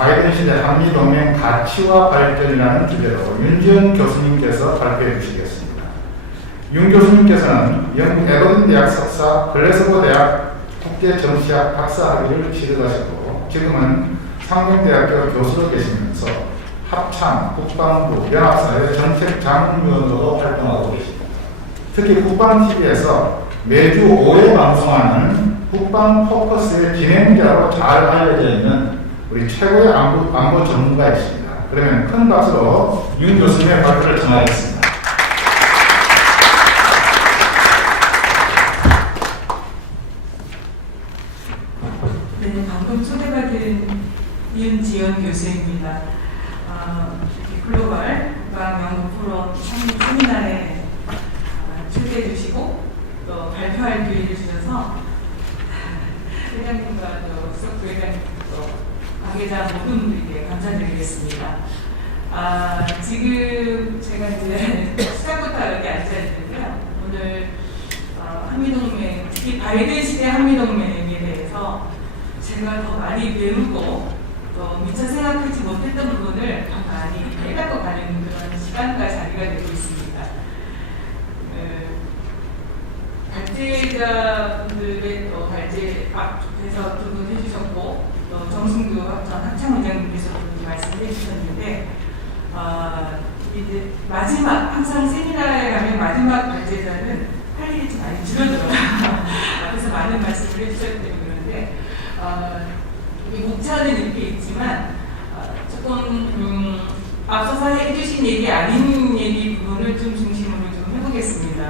바이든 시대 한미동맹 가치와 발전이라는 주제로 윤지원 교수님께서 발표해 주시겠습니다. 윤 교수님께서는 영국 에버든 대학 석사, 글래스고 대학 국제정치학 박사학위를 취득하시고 지금은 상경대학교 교수로 계시면서 합참, 국방부, 연합사회 정책장관으로도 활동하고 계십니다. 특히 국방TV에서 매주 5회 방송하는 국방 포커스의 진행자로 잘 알려져 있는 우리 최고의 안보 전문가이십니다. 그러면 큰 박수로 윤 교수님의 발표를 청하겠습니다. 네, 방금 초대받은 윤지연 교수입니다. 글로벌 국방연구 포럼 세미나에 초대해 주시고 또 발표할 기회를 주셔서 회장님과 또 수석부회장님 또 관계자 모든 분들께 감사드리겠습니다. 지금 제가 이제 시작부터 여기 앉아있는데요. 오늘 한미동맹, 특히 바이든 시대 한미동맹에 대해서 제가 더 많이 배우고 또 미처 생각하지 못했던 부분을 더 많이 깨닫고 가는 그런 시간과 자리가 되고 있습니다. 발제자분들의 또 발제 앞에서 두 분 해주셨고 또 정승규 전 학창원장님께서 말씀해 주셨는데 이제 마지막 항상 세미나에 가면 마지막 발제자는 할 일이 좀 많이 줄어들어요. 그래서 많은 말씀을 해주셨기 때문에 그런데 목차는 이렇게 있지만 조금 앞서서 해주신 얘기 아닌 얘기 부분을 좀 중심으로 좀 해보겠습니다.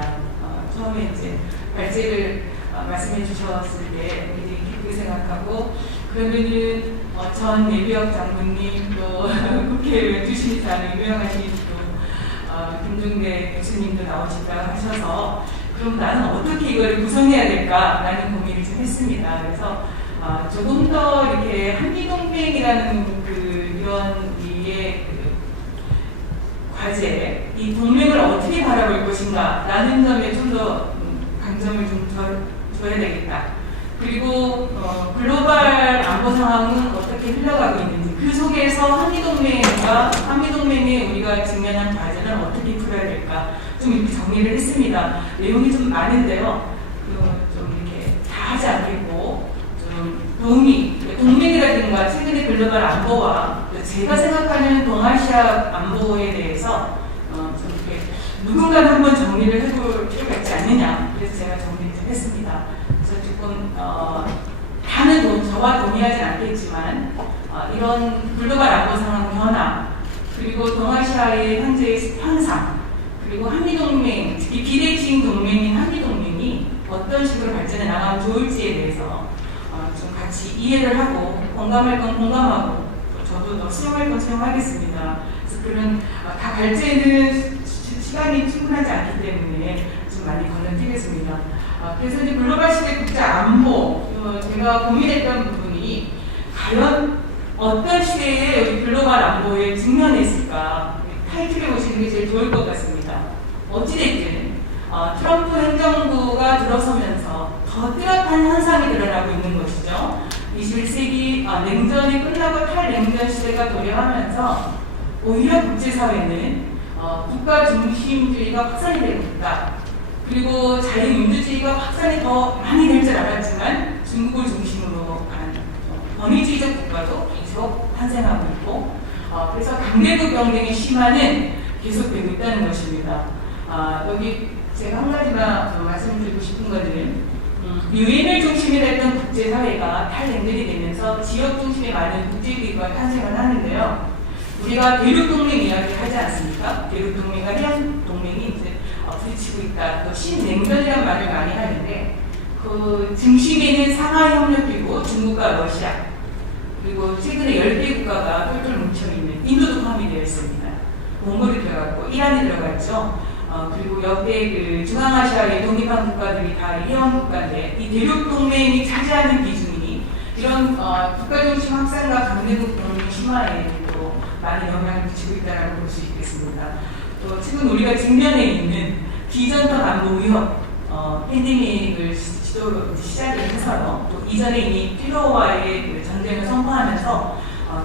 처음에 이제 발제를 말씀해 주셨을 때 굉장히 기쁘게 생각하고 그러면은 전 예비역 장군님 또 국회의원 주신이사는 유명하신 또 김종대 교수님도 나오신다고 하셔서 그럼 나는 어떻게 이거를 구성해야 될까라는 고민을 좀 했습니다. 그래서 조금 더 이렇게 한미동맹이라는 이런 이의 과제, 이 동맹을 어떻게 바라볼 것인가라는 점에 좀 더 강점을 좀 줘야 되겠다. 그리고 글로벌 안보 상황은 어떻게 흘러가고 있는지, 그 속에서 한미동맹에 우리가 직면한 과제는 어떻게 풀어야 될까, 좀 이렇게 정리를 했습니다. 내용이 좀 많은데요. 좀 이렇게 다 하지 않겠고, 좀 동맹이라든가 최근의 글로벌 안보와 제가 생각하는 동아시아 안보에 대해서 좀 이렇게 누군가는 한번 정리를 해볼 필요가 있지 않느냐. 그래서 제가 정리를 좀 했습니다. 그래서 조금 다는 저와 동의하지 않겠지만 이런 글로벌 안보 상황 변화, 그리고 동아시아의 현재의 현상, 그리고 한미동맹, 특히 비대칭 동맹인 한미동맹이 어떤 식으로 발전해 나가면 좋을지에 대해서 좀 같이 이해를 하고 공감할 건 공감하고 저도 더 수용할 건 수용하겠습니다. 그래서 그런 다 발제는 시간이 충분하지 않기 때문에 좀 많이 건너뛰겠습니다. 그래서 이제 글로벌 시대 국가 안보, 제가 고민했던 부분이 과연 어떤 시대에 우리 글로벌 안보에 직면했을까, 타이틀에 보시는 게 제일 좋을 것 같습니다. 어찌됐든 트럼프 행정부가 들어서면서 더 뚜렷한 현상이 드러나고 있는 것이죠. 21세기 냉전이 끝나고 탈냉전 시대가 도래하면서 오히려 국제사회는 국가 중심주의가 확산이 되고 있다. 그리고 자유민주주의가 확산이 더 많이 될 줄 알았지만 중국을 중심으로 한 권위주의적 국가도 계속 탄생하고 있고 그래서 강대국 경쟁의 심화는 계속되고 있다는 것입니다. 여기 제가 한 가지만 말씀드리고 싶은 것은 유엔을 중심으로 했던 국제사회가 탈냉전이 되면서 지역 중심의 많은 국제기구가 탄생을 하는데요. 우리가 대륙동맹 이야기를 하지 않습니까? 대륙동맹과 해양동맹이 이제 부딪히고 있다. 또 신냉전이라는 말을 많이 하는데 그 중심에는 상하이협력기구, 중국과 러시아, 그리고 최근에 10개 국가가 똘똘 뭉쳐있는 인도도 포함이 되어 있습니다. 몽골이 들어갔고 이란이 들어갔죠. 그리고 역대 중앙아시아의 독립한 국가들이 다 회원 국가인데 이 대륙동맹이 차지하는 비중이 이런 국가 중심 확산과 강대국 동맹 심화에 또 많은 영향을 미치고 있다고 볼 수 있겠습니다. 또 지금 우리가 직면해 있는 비전투 안보 위협, 팬데믹을 시작을 해서요. 또 이전에 이미 테러와의 전쟁을 선포하면서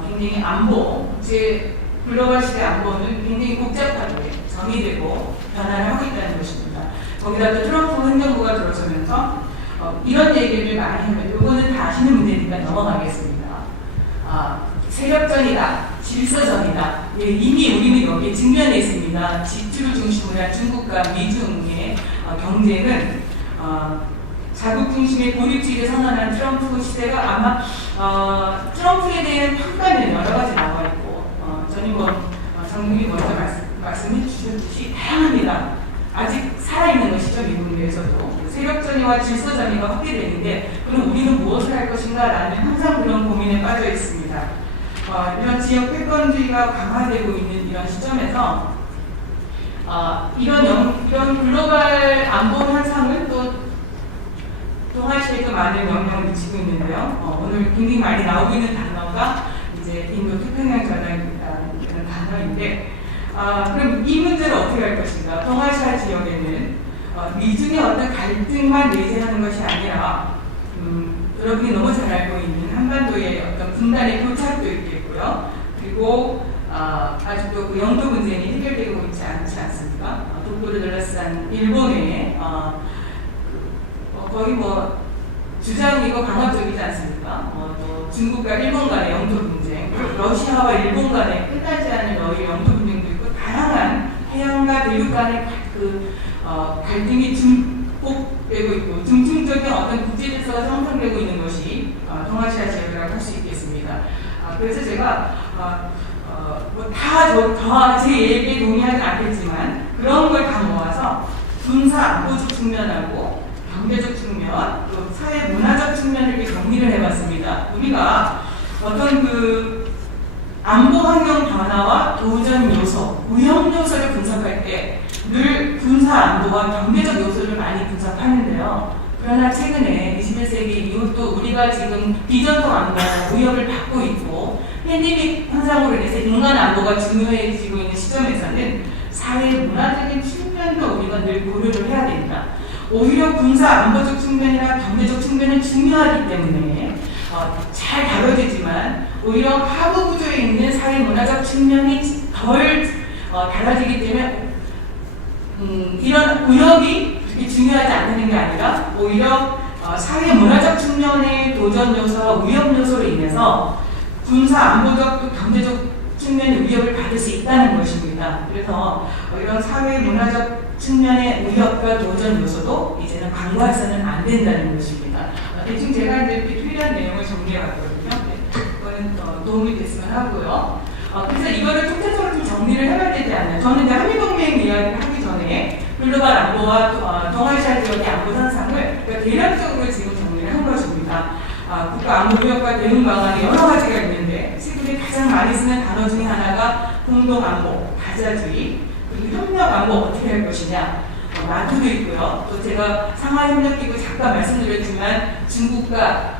굉장히 안보, 제 글로벌 시대 안보는 굉장히 복잡하게 정의되고 변화를 하고 있다는 것입니다. 거기다 또 트럼프 행정부가 들어서면서 이런 얘기를 많이 하면 이거는 다 아시는 문제니까 넘어가겠습니다. 세력전이다, 질서전이다. 예, 이미 우리는 여기에 직면해 있습니다. 지주를 중심으로 한 중국과 미중의 경쟁은 자국 중심의 고립주의를 선언한 트럼프 시대가 아마 트럼프에 대한 평가는 여러 가지 나와 있고 전임원 장군이 먼저 말씀해 주셨듯이 다양합니다. 아직 살아있는 것이죠. 미국 내에서도 세력전이와 질서전이가 확대되는데 그럼 우리는 무엇을 할 것인가 라는 항상 그런 고민에 빠져 있습니다. 이런 지역 패권주의가 강화되고 있는 이런 시점에서 이런 글로벌 안보 현상은 또 동아시아에도 많은 영향을 미치고 있는데요. 오늘 굉장히 많이 나오고 있는 단어가 이제 인도 태평양 전략이라는 단어인데, 그럼 이 문제를 어떻게 할 것인가? 동아시아 지역에는 미중의 어떤 갈등만 내재하는 것이 아니라, 여러분이 너무 잘 알고 있는 한반도의 어떤 분단의 교착도 있겠고요. 그리고 아직도 그 영토 분쟁이 해결되고 있지 않지 않습니까? 독도를 둘러싼 일본의 거의 주장이고 강압적이지 않습니까? 또 중국과 일본 간의 영토 분쟁, 러시아와 일본 간의 끝나지 않은 영토 분쟁도 있고 다양한 해양과 대륙 간의 갈등이 증폭되고 있고 중증적인 어떤 국제질서가 형성되고 있는 것이 동아시아 지역이라고 할 수 있겠습니다. 그래서 제가 제 얘기에 동의하지 않겠지만 그런 걸 다 모아서 군사 안보적 측면하고 경제적 측면, 또 사회 문화적 측면을 이렇게 정리를 해봤습니다. 우리가 어떤 안보 환경 변화와 도전 요소, 위험 요소를 분석할 때 늘 군사 안보와 경제적 요소를 많이 분석하는데요. 그러나 최근에 21세기 이후 또 우리가 지금 비전통 안보 위협을 받고 있고 팬데믹 현상으로 인해서 인간 안보가 중요해지고 있는 시점에서는 사회 문화적인 측면도 우리가 늘 고려를 해야 됩니다. 오히려 군사 안보적 측면이나 경제적 측면은 중요하기 때문에 잘 다뤄지지만 오히려 하부 구조에 있는 사회 문화적 측면이 덜 달라지기 때문에 이런 위협이 그렇게 중요하지 않다는 게 아니라 오히려 사회 문화적 측면의 도전 요소와 위협 요소로 인해서 군사 안보적 또 경제적 측면의 위협을 받을 수 있다는 것입니다. 그래서 이런 사회 문화적 측면의 위협과 도전 요소도 이제는 간과해서는 안 된다는 것입니다. 대충 제가 이렇게推한 내용을 정리해봤거든요. 그거는 도움이 됐으면 하고요. 그래서 이거를 총체적으로 좀 정리를 해봐야 되지 않나요? 저는 이제 한미동맹 이야기를 하기 전에 글로벌 안보와 동아시아 지역의 안보 현상을 대략적으로 지금 정리를 한 것입니다. 국가 안보 위협과 대응 방안이 여러 가지가 있는데 최근에 가장 많이 쓰는 단어 중에 하나가 공동 안보, 다자주의, 그리고 협력 안보 어떻게 할 것이냐, 나토도 있고요. 또 제가 상하협력기구 잠깐 말씀드렸지만 중국과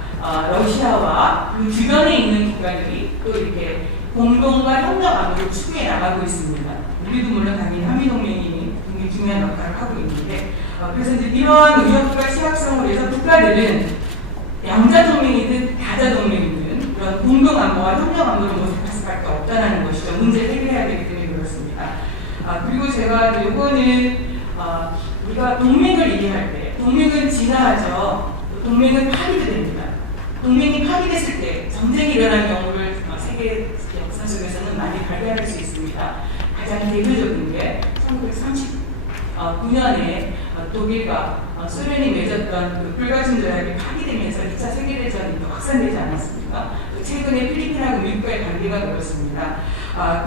러시아와 그 주변에 있는 국가들이 또 이렇게 공동과 협력 안보를 추구해 나가고 있습니다. 우리도 물론 당연히 한미동맹이 굉장히 중요한 역할을 하고 있는데 그래서 이제 이러한 위협과 취약성을 위해서 국가들은 양자동맹이든 다자동맹이든 그런 공동안보와 협력안보를 모색할 수밖에 없다는 것이죠. 문제를 해결해야 되기 때문에 그렇습니다. 그리고 제가 이거는 우리가 동맹을 얘기할 때 동맹은 진화하죠. 동맹은 파기도 됩니다. 동맹이 파기됐을 때 전쟁이 일어난 경우를 세계 역사 속에서는 많이 발견할 수 있습니다. 가장 대표적인 게 1939년에 독일과 소련이 맺었던 그 불가침 조약이 파기되면서 2차 세계대전이 또 확산되지 않았습니까? 또 최근에 필리핀하고 미국과의 관계가 그렇습니다.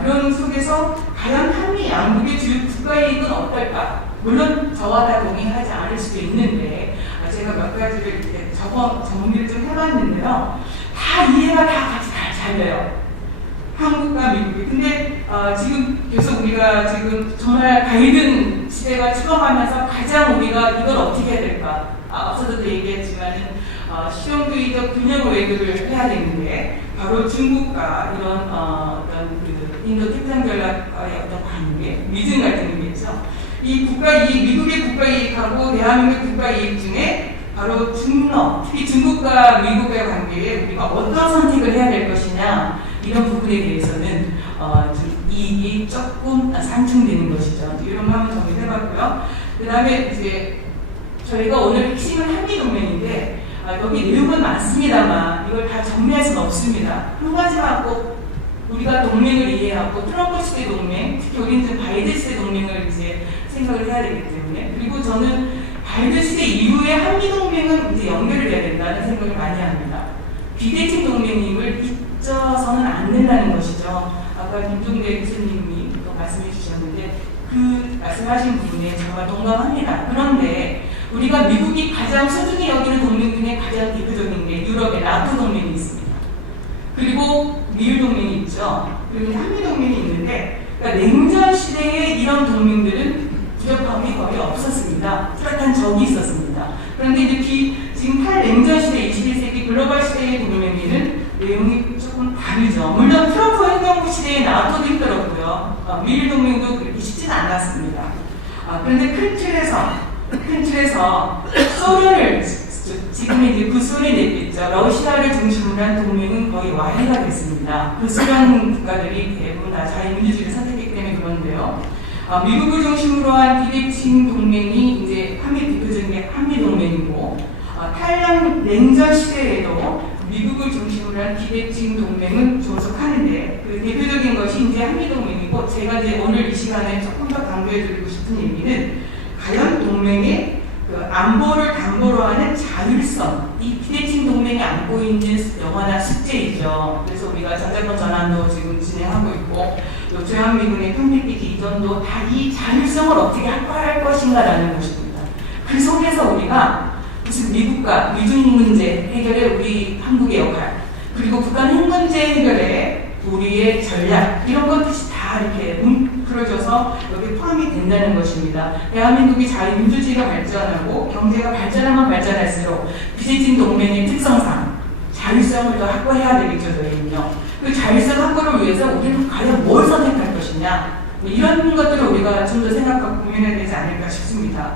그런 속에서 과연 한미 양국의 주요 국가의 이익은 어떨까? 물론 저와 다 동의하지 않을 수도 있는데 제가 몇 가지를 이렇게 정리를 좀 해봤는데요. 다 이해가 다 같이 잘 돼요. 한국과 미국이. 근데 지금 계속 우리가 지금 정말 밝은 시대가 추가하면서 가장 우리가 이걸 어떻게 해야 될까? 앞서도 얘기했지만은 실용주의적 균형 외교를 해야 되는데 바로 중국과 이런 그 인도 태평양 전략과의 어떤 관계, 미중 갈등이겠죠. 이 국가 이익, 미국의 국가 이익하고 대한민국 국가 이익 중에 바로 특히 중국과 미국의 관계에 우리가 어떤 선택을 해야 될 것이냐. 이런 부분에 대해서는 좀 이익이 조금 상충되는 것이죠. 이런 거 한번 정리해봤고요. 그 다음에 이제 저희가 오늘 핵심은 한미동맹인데 여기 내용은 많습니다만 이걸 다 정리할 수는 없습니다. 한 가지만 꼭 우리가 동맹을 이해하고 트럼프 시대 동맹, 특히 우리는 지금 바이든 시대 동맹을 이제 생각을 해야 되기 때문에, 그리고 저는 바이든 시대 이후에 한미동맹은 이제 연결을 해야 된다는 생각을 많이 합니다. 비대칭 동맹임을 잊어서는 안 된다는 것이죠. 아까 김종대 교수님이 또 말씀해 주셨는데 그 말씀하신 부분에 정말 동감합니다. 그런데 우리가 미국이 가장 소중히 여기는 동맹 중에 가장 대표적인 게 유럽의 나토 동맹이 있습니다. 그리고 미일 동맹이 있죠. 그리고 한미 동맹이 있는데, 그러니까 냉전 시대에 이런 동맹들은 부적함이 거의 없었습니다. 뚜렷한 적이 있었습니다. 그런데 이제 지금 탈냉전 시대 21세기 글로벌 시대의 동맹에는 내용이 조금 다르죠. 물론 트럼프 행정부 시대에 나토도 힘들었고요. 미일 동맹도 그렇게 쉽지는 않았습니다. 그런데 큰 틀에서 소련을 지금 이제 구소련이 됐겠죠. 러시아를 중심으로 한 동맹은 거의 와해가 됐습니다. 구소련 국가들이 대부분 다 자유민주주의를 선택했기 때문에 그런데요. 미국을 중심으로 한 비대칭 동맹이 이제 대표적인 게 한미 동맹이고, 탈냉전 시대에도 미국을 중심으로 한 비대칭 동맹은 존속하는데 그 대표적인 것이 이제 한미 동맹이고, 제가 이제 오늘 이 시간에 조금 더 강조해드리고 싶은 얘기는 과연 동맹의 그 안보를 담보로 하는 자율성, 이 비대칭 동맹이 안고 있는 영원한 숙제이죠. 그래서 우리가 전자권 전환도 지금 진행하고 있고, 또 주한미군의 평택기지 이전도 다 이 자율성을 어떻게 확보할 것인가라는 것입니다. 그 속에서 우리가 무슨 미국과 미중 문제 해결에 우리 한국의 역할, 그리고 북한 핵 문제 해결에 우리의 전략, 이런 것들이 다 이렇게 뭉클어져서 여기 포함이 된다는 것입니다. 대한민국이 자유민주주의가 발전하고 경제가 발전하면 발전할수록 비대칭 동맹의 특성상 자율성을 더 확보해야 되겠죠, 저희는요. 그 자율성 확보를 위해서 우리는 과연 뭘 선택할 것이냐, 이런 것들을 우리가 좀 더 생각하고 고민해야 되지 않을까 싶습니다.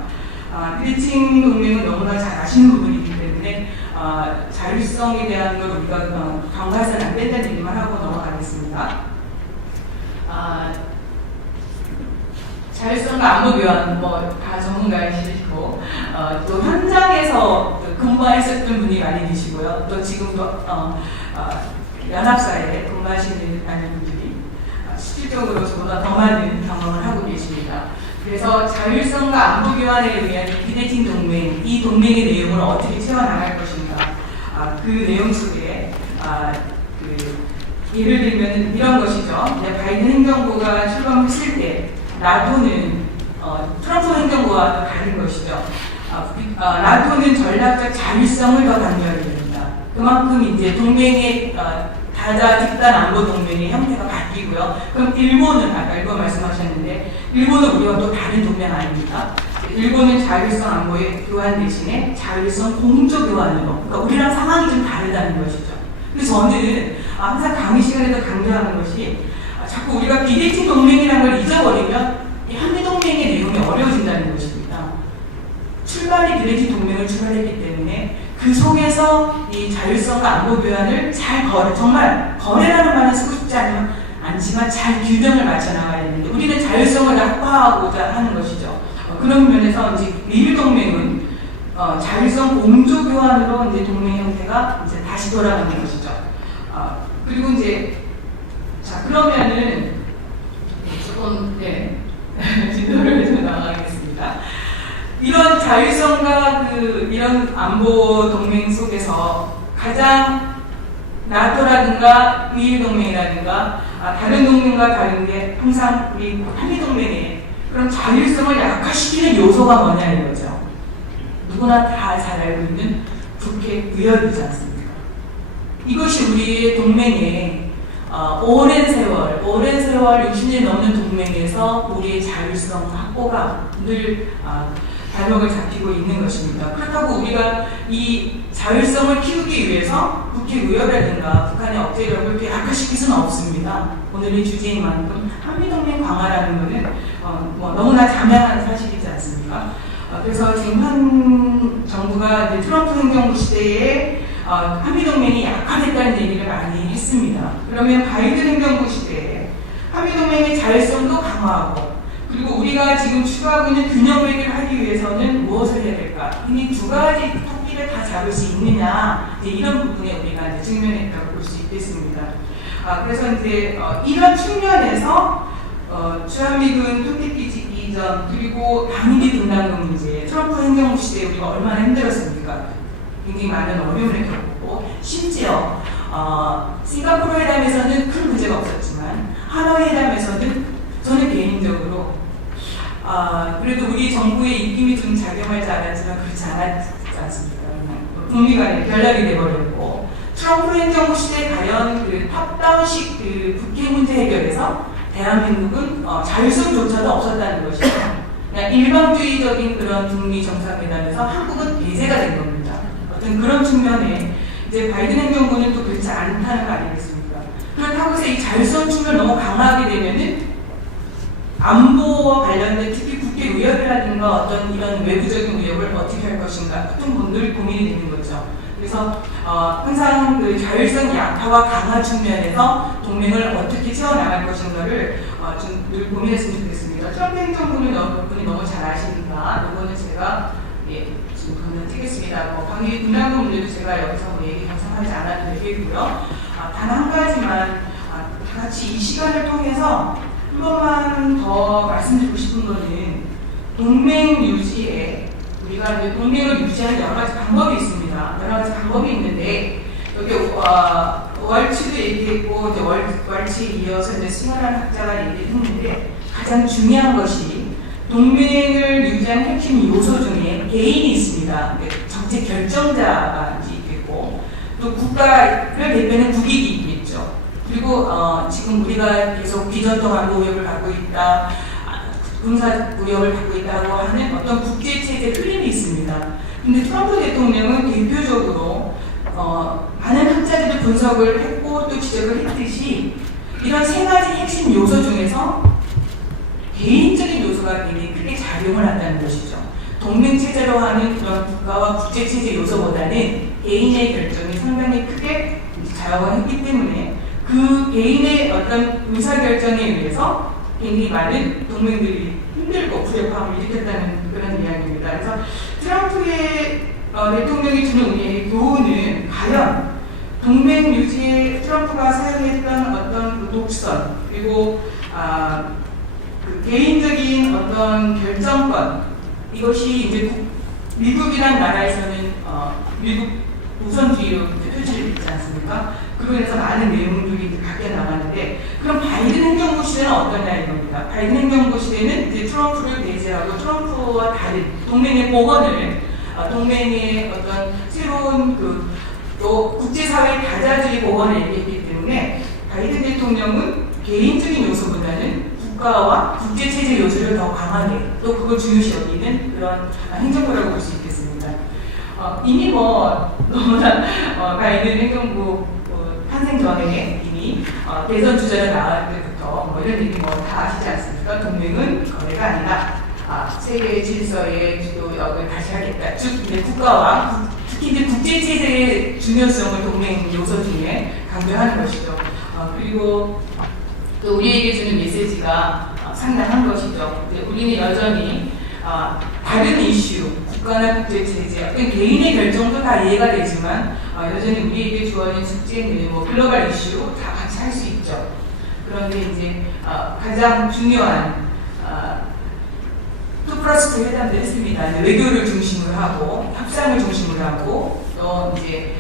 비대칭 동맹은 너무나 잘 아시는 부분이기 때문에 자율성에 대한 걸 우리가 강화해서는 안 된다는 얘기만 하고 넘어가겠습니다. 자율성과 안보 교환, 다 전문가이시고, 또 현장에서 근무하셨던 분이 많이 계시고요. 또 지금도 연합사에 근무하시는 많은 분들이 실질적으로 저보다 더 많은 경험을 하고 계십니다. 그래서 자율성과 안보 교환에 의한 비대칭 동맹, 이 동맹의 내용을 어떻게 채워나갈 것인가, 그 내용 속에 예를 들면 이런 것이죠. 바이든 행정부가 출범했을 때 나토는 트럼프 행정부와 다른 것이죠. 나토는 전략적 자율성을 더 강조하게 됩니다. 그만큼 이제 동맹의 다자 집단 안보 동맹의 형태가 바뀌고요. 그럼 일본은 아까 일본 말씀하셨는데 일본은 우리와 또 다른 동맹 아닙니까? 일본은 자율성 안보의 교환 대신에 자율성 공조 교환으로, 그러니까 우리랑 상황이 좀 다르다는 것이죠. 그래서 저는 항상 강의 시간에도 강조하는 것이 자꾸 우리가 비대칭 동맹이라는 걸 잊어버리면 이 한미 동맹의 내용이 어려워진다는 것입니다. 출발이 비대칭 동맹을 출발했기 때문에 그 속에서 이 자율성과 안보 교환을 잘 정말 거래라는 말은 쓰고 싶지 않지만 잘 균형을 맞춰 나가야 되는데 우리는 자율성을 확보하고자 하는 것이죠. 그런 면에서 이제 미일 동맹은 자율성 공조 교환으로 이제 동맹 형태가 이제 다시 돌아가는 것이죠. 그리고 이제 그러면은 조금 진도를 좀 나가겠습니다. 이런 자율성과 이런 안보 동맹 속에서 가장 나토라든가 미일 동맹이라든가 다른 동맹과 다른 게 항상 우리 한미 동맹의 그런 자율성을 약화시키는 요소가 뭐냐 이거죠. 누구나 다 잘 알고 있는 북핵 위협이지 않습니까? 이것이 우리의 동맹의 오랜 세월 60년 넘는 동맹에서 우리의 자율성 확보가 늘 발목을 잡히고 있는 것입니다. 그렇다고 우리가 이 자율성을 키우기 위해서 북핵 위협이라든가 북한의 억제력을 약화시킬 수는 없습니다. 오늘의 주제인 만큼 한미동맹 강화라는 것은 너무나 자명한 사실이지 않습니까? 그래서 지금 한 정부가 이제 트럼프 행정부 시대에 한미동맹이 약화됐다는 얘기를 많이 했습니다. 그러면 바이든 행정부 시대에 한미동맹의 자율성도 강화하고 그리고 우리가 지금 추구하고 있는 균형을 하기 위해서는 무엇을 해야 될까? 이미 두 가지 토끼를 다 잡을 수 있느냐 이런 부분에 우리가 이제 직면했다고 볼 수 있겠습니다. 그래서 이제 이런 측면에서 주한미군 토끼 이전 그리고 방위비 분담금 문제 트럼프 행정부 시대에 우리가 얼마나 힘들었습니까? 굉장히 많은 어려움을 겪었고 심지어 싱가포르 회담에서는 큰 문제가 없었지만 하노이 회담에서는 저는 개인적으로 그래도 우리 정부의 입김이 좀 작용하지 않았지만 그렇지 않았지 않습니까? 북미 간에 결락이 돼버렸고 트럼프 행정부 시대에 과연 그 탑다운식 그 북핵 문제 해결에서 대한민국은 자율성조차도 없었다는 것이죠. 그냥 일방주의적인 그런 북미 정상회담에서 한국은 배제가 된 겁니다. 어떤 그런 측면에 이제 바이든 행정부는 또 그렇지 않다는 거 아니겠습니까? 그렇다고 해서 이 자율성 측면을 너무 강화하게 되면은 안보와 관련된 특히 국회 의협이라든가 어떤 이런 외부적인 위협을 어떻게 할 것인가 같은 분들 고민이 되는 거죠. 그래서 항상 그 자율성 약화와 강화 측면에서 동맹을 어떻게 채워나갈 것인가를 좀 늘 고민했으면 좋겠습니다. 트럼프 행정부는 여러분이 너무 잘 아시니까 이거는 제가 지금 건너뛰겠습니다. 방위 분담금 문제도 제가 여기서 얘기 경상하지 않아도 되겠고요. 단 한 가지만 다 같이 이 시간을 통해서 한 번만 더 말씀드리고 싶은 거는 동맹 유지에 우리가 이제 동맹을 유지하는 여러 가지 방법이 있습니다. 여러 가지 방법이 있는데 여기 월치도 얘기했고 이제 월치 이어서 이제 승환한 학자가 얘기했는데 가장 중요한 것이 동맹을 유지하는 핵심 요소 중에 개인이 있습니다. 정책 결정자가 있겠고 또 국가를 대표하는 국익이 있겠죠. 그리고 지금 우리가 계속 비전통한 무역을 받고 있다, 군사 무역을 받고 있다고 하는 어떤 국제체제 흐름이 있습니다. 근데 트럼프 대통령은 대표적으로 많은 학자들이 분석을 했고 또 지적을 했듯이 이런 세 가지 핵심 요소 중에서 개인적인 요소가 굉장히 크게 작용을 한다는 것이죠. 동맹체제로 하는 그런 국가와 국제체제 요소보다는 개인의 결정이 상당히 크게 작용했기 때문에 그 개인의 어떤 의사결정에 의해서 굉장히 많은 동맹들이 힘들고 불협화음을 일으켰다는 그런 이야기입니다. 그래서 트럼프의 대통령이 주는 우리에게 교훈은 과연 동맹 유지에 트럼프가 사용했던 어떤 그 독선 그리고 그 개인적인 어떤 결정권 이것이 이제 미국이란 나라에서는 미국 우선주의로 표출이 있지 않습니까? 그로 인해서 많은 내용들이 바뀌어 나가는데 그럼 바이든 행정부 시대는 어떤 날인 겁니다. 바이든 행정부 시대는 이제 트럼프를 배제하고 트럼프와 다른 동맹의 복원을 동맹의 어떤 새로운 또 국제사회 다자주의 복원을 얘기했기 때문에 바이든 대통령은 개인적인 요소보다는 국가와 국제체제 요소를 더 강하게 또 그걸 중요시 여기는 그런 행정부라고 볼 수 있겠습니다. 이미 너무나 바이든 행정부 탄생 전에 이미 대선 주자가 나올 때부터 이런 얘기 다 아시지 않습니까? 동맹은 거래가 아니다. 세계의 질서에 주도력을 다시 하겠다. 즉 국가와 특히 이제 국제체제의 중요성을 동맹 요소 중에 강조하는 것이죠. 그리고 또 우리에게 주는 메시지가 상당한 것이죠. 우리는 여전히 다른 이슈, 국가나 국제체제, 어떤 개인의 결정도 다 이해가 되지만 여전히 우리에게 주어진 숙제는 글로벌 이슈 다 같이 할 수 있죠. 그런데 이제 가장 중요한 2+2 회담도 했습니다. 외교를 중심으로 하고 협상을 중심으로 하고 또 이제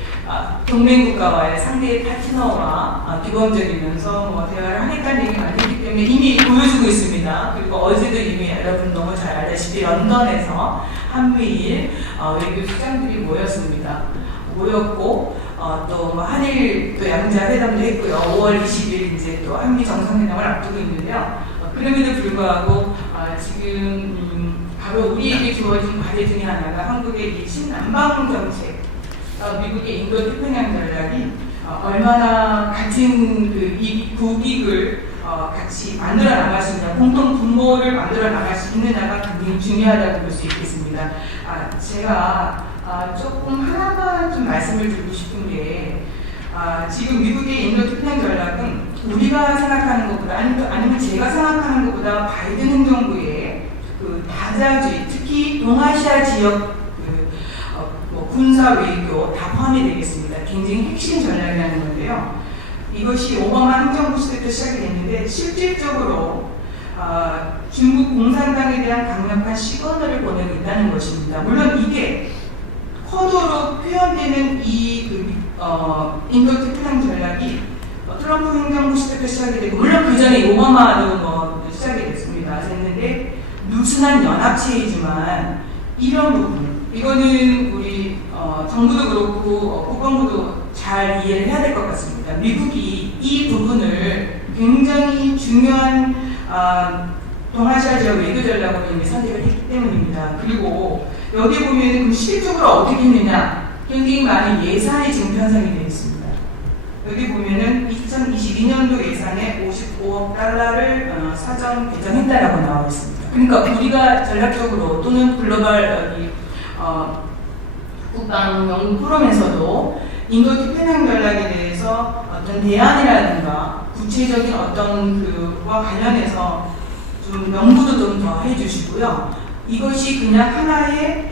동맹국가와의 상대의 파트너와 규범적이면서 대화를 하겠다는 얘기가 많이 했기 때문에 이미 보여주고 있습니다. 그리고 어제도 이미 여러분 너무 잘 알다시피 런던에서 한미일 외교 수장들이 모였고 또 한일 또 양자 회담도 했고요. 5월 20일 이제 또 한미 정상회담을 앞두고 있는데요. 그럼에도 불구하고 지금 바로 우리에게 주어진 과제 중에 하나가 한국의 이 신남방 정책, 미국의 인도 태평양 전략이 얼마나 같은 이 국익을 같이 만들어 나갈 수 있냐, 공동 분모를 만들어 나갈 수 있느냐가 굉장히 중요하다고 볼 수 있겠습니다. 제가 조금 하나만 좀 말씀을 드리고 싶은 지금 미국의 인도 태평양 전략은 우리가 생각하는 것보다 아니면 제가 생각하는 것보다 바이든 행정부의 그 다자주의, 특히 동아시아 지역 뭐 군사 외교 다 포함이 되겠습니다. 굉장히 핵심 전략이라는 건데요. 이것이 오바마 행정부 시대 때 시작이 됐는데 실질적으로 중국 공산당에 대한 강력한 시그널을 보내고 있다는 것입니다. 물론 이게 코드로 표현되는 인도 태평양 전략이 트럼프 행정부 시대 때 시작이 되고, 물론 그 전에 오바마도 시작이 됐는데 누순한 연합체이지만 이런 부분, 이거는 우리 정부도 그렇고 국방부도 잘 이해를 해야 될 것 같습니다. 미국이 이 부분을 굉장히 중요한 동아시아 지역 외교 전략으로 이미 선택을 했기 때문입니다. 그리고 여기 보면 실질적으로 어떻게 했느냐, 굉장히 많은 예산이 지금 편성이 되어 있습니다. 여기 보면은 2022년도 예산에 55억 달러를 사전 배정했다라고 나와 있습니다. 그러니까 우리가 전략적으로 또는 글로벌 국방 연구 포럼에서도 인도 태평양 전략에 대해서 어떤 대안이라든가 구체적인 어떤 그와 관련해서 좀 명부도 좀 더 해주시고요. 이것이 그냥 하나의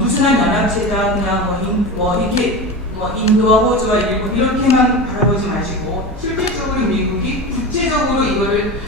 누순한 연합체다, 그냥 이렇게 인도와 호주와 일본 이렇게만 바라보지 마시고 실질적으로 미국이 구체적으로 이거를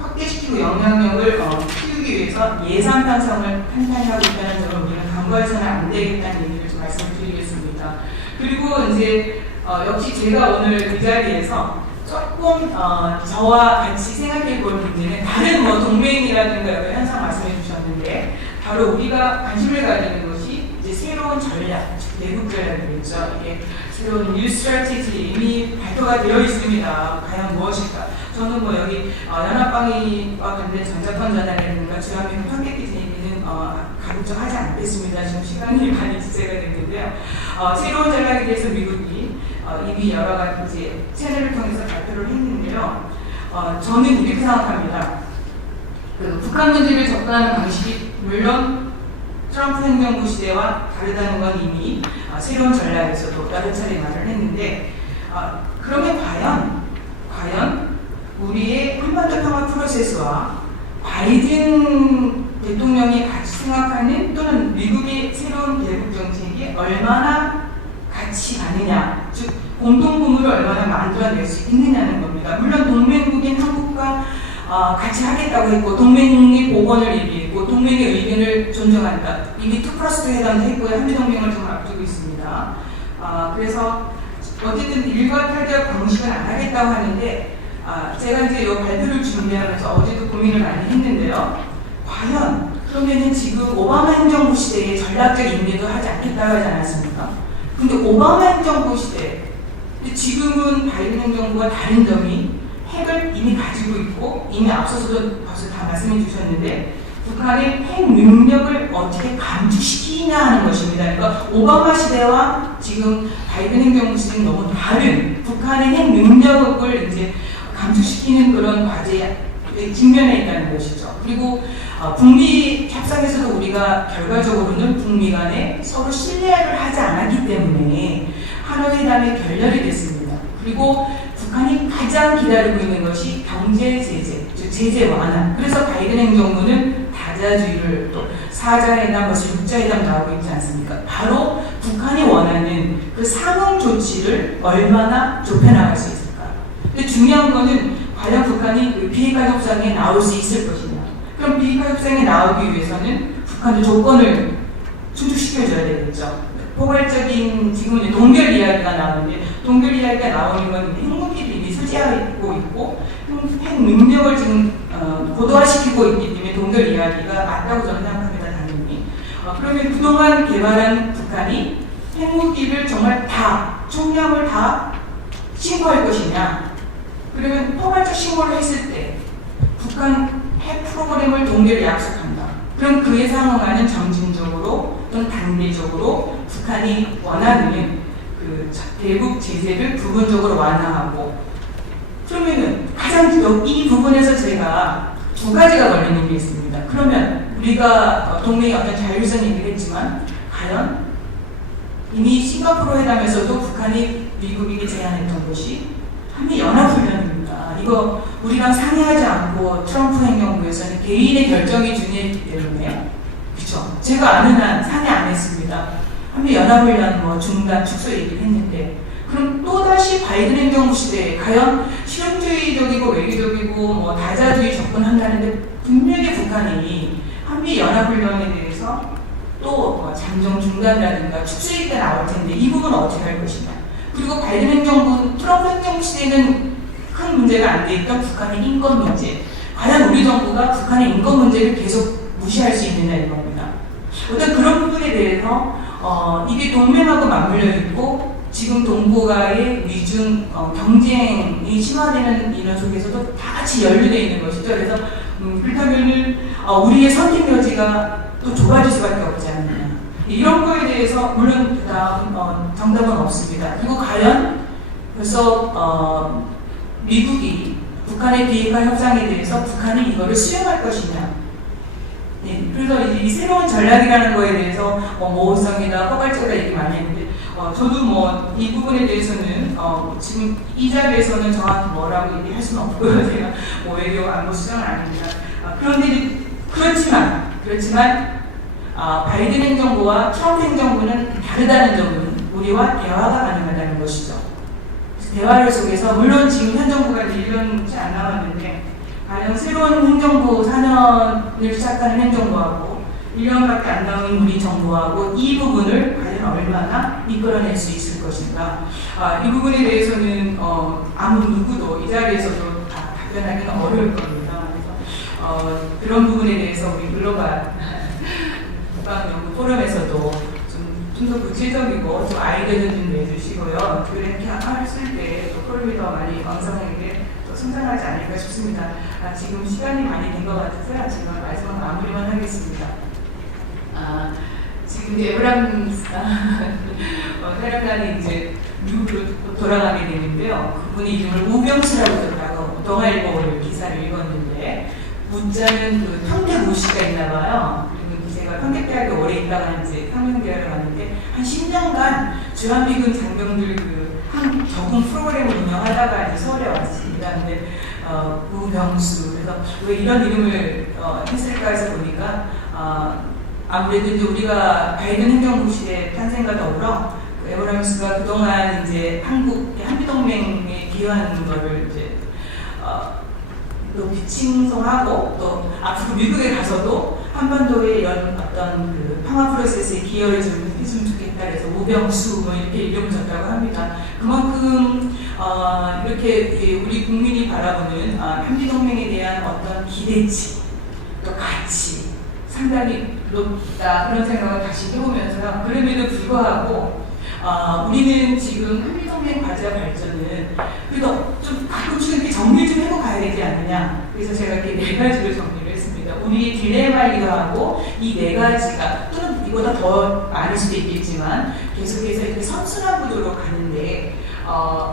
확대시키고 영향력을 키우기 위해서 예산 편성을 탄탄히 하고 있다는 점을 우리는 간과해서는 안 되겠다는 얘기를 좀 말씀드리겠습니다. 그리고 이제 역시 제가 오늘 이 자리에서 조금 저와 같이 생각해 볼 문제는 다른 동맹이라든가 여러 현상 말씀해 주셨는데, 바로 우리가 관심을 가지는 것이 이제 새로운 전략, 즉 내국 전략이겠죠. 이게 새로운 뉴 스트래티지 이미 발표가 되어 있습니다. 과연 무엇일까? 저는 여기 연합방위와 관련된 전자권 전환이라든가 주한미군 판매기 얘기는 가급적 하지 않겠습니다. 지금 시간이 많이 지체가 됐는데요. 새로운 전략에 대해서 미국이 이미 여러 가지 채널을 통해서 발표를 했는데요. 저는 이렇게 생각합니다. 북한 문제를 접근하는 방식이 물론 트럼프 행정부 시대와 다르다는 건 이미 새로운 전략에서도 여러 차례 말을 했는데, 그러면 과연 우리의 한반도 평화 프로세스와 바이든 대통령이 같이 생각하는 또는 미국의 새로운 대북 정책이 얼마나 같이 가느냐, 즉 공동부문을 얼마나 만들어낼 수 있느냐는 겁니다. 물론 동맹국인 한국과 같이 하겠다고 했고 동맹의 복원을 얘기했고 동맹의 의견을 존중한다. 이미 2+2 회담도 했고요. 한미동맹을 좀 앞두고 있습니다. 그래서 어쨌든 일과 탈결 방식은 안 하겠다고 하는데, 제가 이제 이 발표를 준비하면서 어제도 고민을 많이 했는데요. 과연 그러면은 지금 오바마 행정부 시대에 전략적 인내도 하지 않겠다고 하지 않았습니까? 근데 오바마 행정부 시대, 지금은 바이든 행정부가 다른 점이 핵을 이미 가지고 있고, 이미 앞서서도 벌써 다 말씀해 주셨는데 북한의 핵 능력을 어떻게 감축시키냐 하는 것입니다. 그러니까 오바마 시대와 지금 바이든 행정부 시대는 너무 다른 북한의 핵 능력을 이제 감축시키는 그런 과제에 직면해 있다는 것이죠. 그리고 북미 협상에서도 우리가 결과적으로는 북미 간에 서로 신뢰를 하지 않았기 때문에 하노이 회담이 결렬이 됐습니다. 그리고 북한이 가장 기다리고 있는 것이 경제 제재, 즉 제재 완화. 그래서 바이든 행정부는 다자주의를, 또 사자회담, 육자회담 나오고 있지 않습니까? 바로 북한이 원하는 그 상응 조치를 얼마나 좁혀나갈 수 있을까? 근데 중요한 거는 과연 북한이 그 비핵화 협상에 나올 수 있을 것이냐. 그럼 비핵화 협상에 나오기 위해서는 북한의 조건을 충족시켜줘야 되겠죠. 포괄적인 지금은 동결 이야기가 나오는데, 동결 이야기가 나오는 건 핵무기를 이미 소지하고 있고 핵 능력을 지금 고도화시키고 있기 때문에 동결 이야기가 맞다고 저는 생각합니다. 당연히. 그러면 그동안 개발한 북한이 핵무기를 정말 다, 총량을 다 신고할 것이냐? 그러면 포괄적 신고를 했을 때 북한 핵 프로그램을 동결 약속한다. 그럼 그에 상응하는 점진적으로 또는 단계적으로 북한이 원하는 그 대북 제재를 부분적으로 완화하고, 그러면은 가장 이 부분에서 제가 두 가지가 걸리는 게 있습니다. 그러면 우리가 동맹의 어떤 자율성 얘기를 했지만 과연 이미 싱가포르 회담에서도 북한이 미국에게 제안했던 것이 한미연합훈련입니다. 이거 우리랑 상의하지 않고 트럼프 행정부에서는 개인의 결정이 중요했기 때문에, 그렇죠? 제가 아는 한 상의 안 했습니다. 한미연합훈련 뭐 중단 축소 얘기를 했는데, 그럼 또다시 바이든 행정부 시대에 과연 실용주의적이고 외교적이고 뭐 다자주의 접근한다는데 분명히 북한이 한미연합훈련에 대해서 또 잠정 중단이라든가 축소 얘기가 나올 텐데 이 부분은 어떻게 할 것이냐. 그리고 바이든 행정부, 트럼프 행정부 시대에는 큰 문제가 안 돼 있던 북한의 인권 문제. 과연 우리 정부가 북한의 인권 문제를 계속 무시할 수 있느냐 이겁니다. 일단 그런 부분에 대해서 이게 동맹하고 맞물려 있고 지금 동북아의 미중 경쟁이 심화되는 이런 속에서도 다 같이 연루되어 있는 것이죠. 그래서 그렇다면 우리의 선택 여지가 또 좁아질 수밖에 없지 않느냐. 이런 거에 대해서 물론 정답은 없습니다. 그리고 과연 벌써 미국이 북한의 비핵화 협상에 대해서 북한이 이거를 수용할 것이냐. 네, 그래서 이 새로운 전략이라는 거에 대해서 모호성이나 허발적이다 얘기 많이 했는데 저도 뭐 이 부분에 대해서는 지금 이 자리에서는 저한테 뭐라고 얘기할 수는 없고요. 제가 뭐 외교 안보 수장은 아닙니다. 그런데 그렇지만 바이든 행정부와 트럼프 행정부는 다르다는 점은 우리와 대화가 가능하다는 것이죠. 대화를 속에서 물론 지금 현 정부가 1년치 안 남았는데 과연 새로운 행정부 4년을 시작하는 행정부하고 1년밖에 안 남은 우리 정부하고 이 부분을 과연 얼마나 이끌어낼 수 있을 것인가. 이 부분에 대해서는 아무 누구도 이 자리에서도 다 답변하기는 어려울 겁니다. 그래서 그런 부분에 대해서 우리 글로벌 국방연구 포럼에서도 좀 더 구체적이고 좀 아이디어는 좀 내주시고요. 그렇게 했을 때 또 포럼이 더 많이 왕성하게 또 성장하지 않을까 싶습니다. 지금 시간이 많이 된 것 같아서요. 제가 마지막 마무리만 하겠습니다. 지금 에브람 사령관이 이제 미국으로 돌아가게 되는데요. 그분의 이름을 우병수라고 적다고 동아일보 기사를 읽었는데 문자는 그 평택 우씨가 있나 봐요. 제가 평택대학에 오래 있다가 이제 상명대학을 갔는데 한 10년간 주한미군 장병들 한 적응 프로그램을 운영하다가 이제 서울에 왔습니다. 근데 우병수 그래서 왜 이런 이름을 했을까 해서 보니까 아무래도 이제 우리가 바이든 행정부 시대 탄생과 더불어 에브라임스가 그동안 이제 한미동맹에 기여하는 거를 이제 높이 칭송하고 또 앞으로 미국에 가서도 한반도의 이런 어떤 그 평화 프로세스에 기여를 좀 해주면 좋겠다 그래서 우병수 뭐 이렇게 이름을 줬다고 합니다. 그만큼 이렇게 우리 국민이 바라보는 한미동맹에 대한 어떤 기대치 또 가치 상당히 높다 그런 생각을 다시 해보면서요. 그럼에도 불구하고 우리는 지금 한미동맹 과제와 발전은 그래도 좀 가끔씩 이렇게 정리를 좀 해고 가야 되지 않느냐. 그래서 제가 이렇게 4가지로 정리를 했습니다. 우리 딜레마이기도 하고 이 4가지가 또는 이보다 더 많을 수도 있겠지만 계속해서 이렇게 선순환 구도로 가는데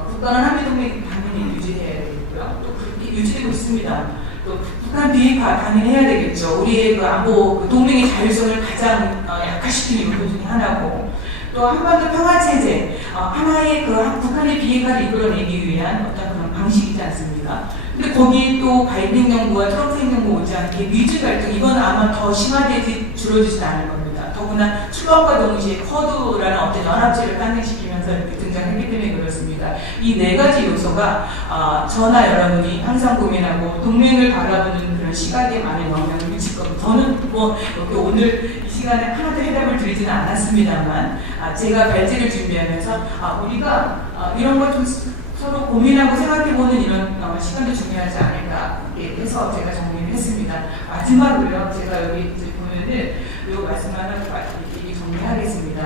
국가는 한미동맹 당연히 유지해야 되겠고요. 또 그렇게 유지되고 있습니다. 또 북한 비핵화 당연히 해야 되겠죠. 우리의 그 안보 그 동맹의 자율성을 가장 약화시키는 요소 중에 하나고 또 한반도 평화체제 하나의 그 북한의 비핵화를 이끌어내기 위한 어떤 그런 방식이지 않습니까? 근데 거기에 또 바이든 행정부와 트럼프 행정부 오지 않게 미중 갈등 이건 아마 더 심화되지 줄어들지 않을 겁니다. 더구나 출범과 동시에 쿼드라는 어떤 연합체를 탄생시키면서 이렇게 등장했기 때문에 그렇습니다. 이 4가지 요소가 저나 여러분이 항상 고민하고 동맹을 바라보는 그런 시각에 많은 영향을 미칠 겁니다. 저는 뭐 이렇게 오늘 이 시간에 하나도 해답을 드리지는 않았습니다만 제가 발제를 준비하면서 우리가 이런 걸 좀 서로 고민하고 생각해보는 이런 시간도 중요하지 않을까 해서 제가 정리를 했습니다. 마지막으로요, 제가 여기 이제 보면은 요 말씀만 하고 얘기 정리하겠습니다.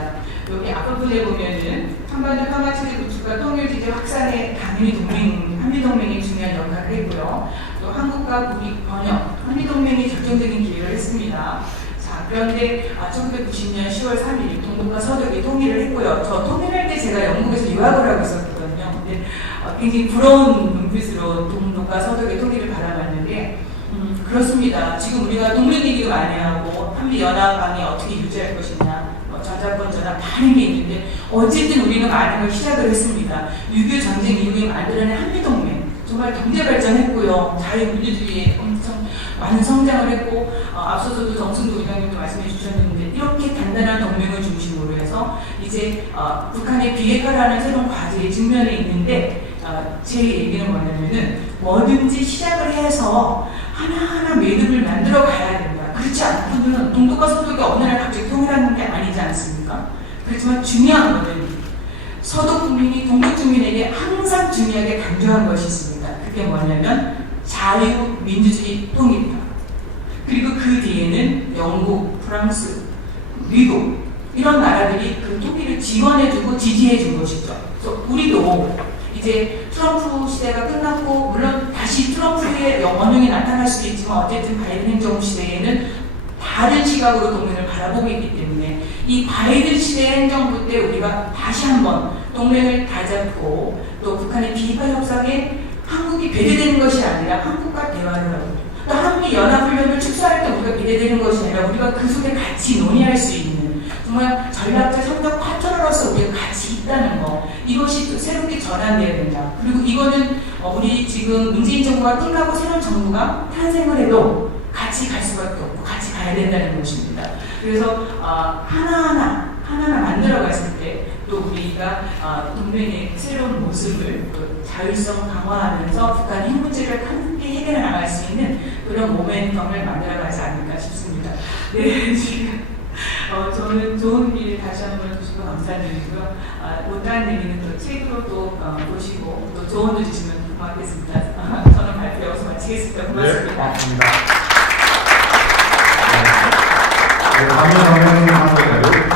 여기 앞부분에 보면은 한반도 평화체제 구축과 통일지대 확산에 당연히 한미동맹이 중요한 역할을 했고요. 또 한국과 북이 번영, 한미동맹이 결정적인 기여를 했습니다. 그런데 1990년 10월 3일 동북아 서독이 통일을 했고요. 저 통일할 때 제가 영국에서 유학을 하고 있었거든요. 근데 굉장히 부러운 눈빛으로 동북아 서독의 통일을 바라봤는데 그렇습니다. 지금 우리가 동맹 얘기도 많이 하고 한미연합망이 어떻게 유지할 것이냐 전자권 전환 다 하는 게 있는데 어쨌든 우리는 많은 걸 시작을 했습니다. 6.25 전쟁 이후에 만들어낸 한미동맹, 정말 경제 발전했고요. 자유민주주의에 엄청 많은 성장을 했고, 앞서서도 정승도 의장님도 말씀해 주셨는데, 이렇게 단단한 동맹을 중심으로 해서 이제 북한의 비핵화라는 새로운 과제에 직면해 있는데, 제 얘기는 뭐냐면은 뭐든지 시작을 해서 하나하나 매듭을 만들어 가야 된다. 그렇지 않고는 동독과 서독이 어느 날 갑자기 통일하는 게 아니지 않습니까? 그렇지만 중요한 것은 서독 국민이 동독 주민에게 항상 중요하게 강조한 것이 있습니다. 그게 뭐냐면 자유, 민주주의, 통일이다. 그리고 그 뒤에는 영국, 프랑스, 미국 이런 나라들이 그 통일을 지원해주고 지지해준 것이죠. 그래서 우리도 이제 트럼프 시대가 끝났고 물론 다시 트럼프의 원흉이 나타날 수도 있지만 어쨌든 바이든 행정 시대에는 다른 시각으로 동맹을 바라보고 있기 때문에 이 바이든 시대 행정부 때 우리가 다시 한번 동맹을 다잡고 또 북한의 비핵화 협상에 한국이 배제되는 것이 아니라 한국과 대화를 하고 또 한미 연합훈련을 축소할 때 우리가 배제되는 것이 아니라 우리가 그 속에 같이 논의할 수 있는 정말 전략적 협력 파트너로서 우리가 같이 있다는 거 이것이 또 새롭게 전환되어야 된다. 그리고 이거는 우리 지금 문재인 정부가 끝나고 새로운 정부가 탄생을 해도 같이 갈 수밖에 없고 같이 가야 된다는 것입니다. 그래서 하나하나 만들어 갔을 때 또 우리가 동맹의 새로운 모습을 자율성 강화하면서 북한 핵 문제를 함께 해결해 나갈 수 있는 그런 모멘텀을 만들어 가지 않을까 싶습니다. 네, 지금 저는 좋은 길 다시 한번 주시고 감사드리고요. 못다한 얘기는 또 책으로 또 보시고 또 조언도 주시면 고맙겠습니다. 저는 발표 여기서 마치겠습니다. 고맙습니다. 네, 고맙습니다. 한미동맹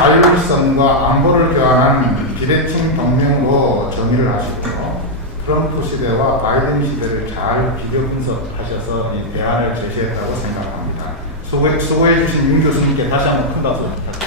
자율성과 안보를 교환한 비대칭 동맹으로 정의를 하셨고 트럼프 시대와 바이든 시대를 잘 비교 분석하셔서 이 대안을 제시했다고 생각합니다. 수고해 주신 윤 교수님께 다시 한번 큰 박수 부탁드립니다.